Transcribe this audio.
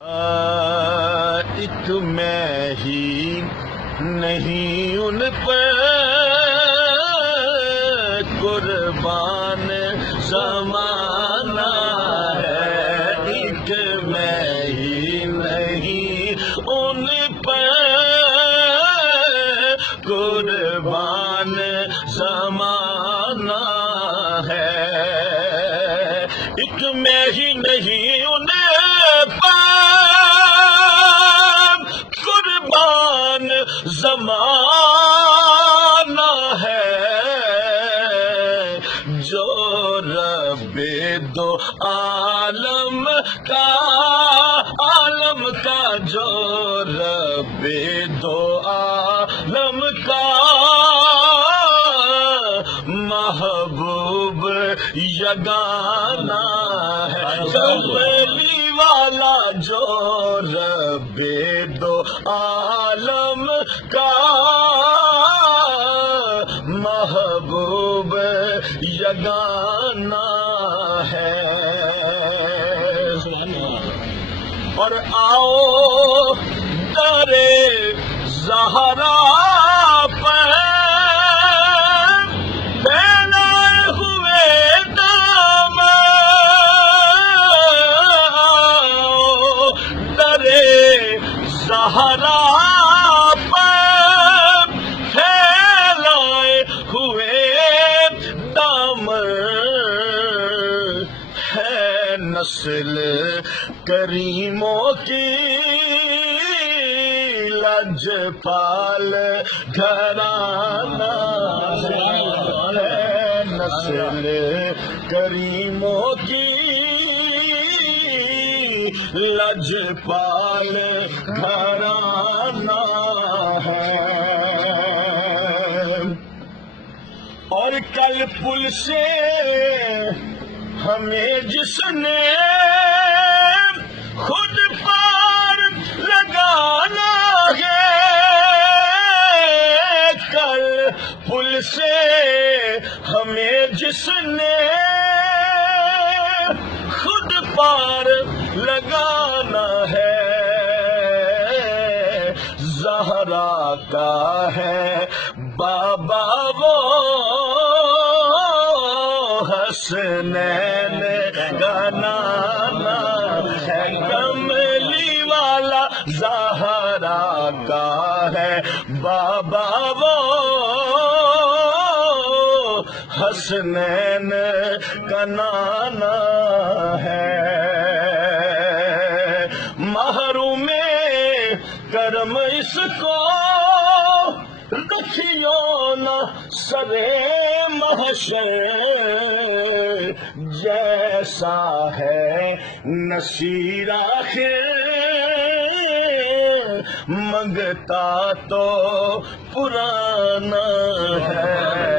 ایک میں ہی نہیں ان پہ قربان زمانہ ہے، ایک میں ہی نہیں ان پہ قربان زمانہ ہے، ایک میں ہی نہیں ان پہ قربان زمانہ ہے، جو رب دو عالم کا جو رب دو عالم کا محبوب یگانہ ہے، کملی والا جو رب دو عالم کا محبوب یگانہ ہے۔ اور آؤ در زہرا پر پھیلائے ہوئے دامن، در زہرا پر پھیلائے ہوئے دامن، ہے نسل کریموں کی لجپال گھرانہ ہے، نسل کریموں کی لجپال گھرانہ ہے۔ اور کل پل سے ہمیں جس نے خود پار لگانا ہے، کل پل سے ہمیں جس نے خود پار لگانا ہے، زہرا کا ہے بابا وہ حسنین کا نانا ہے، کملی والا زہرا کا ہے بابا وہ حسنین کا نانا ہے۔ محروم کرم اس کو رکھیو نہ سرے محشر، جیسا ہے نصیر آخر منگتا تو پرانا ہے۔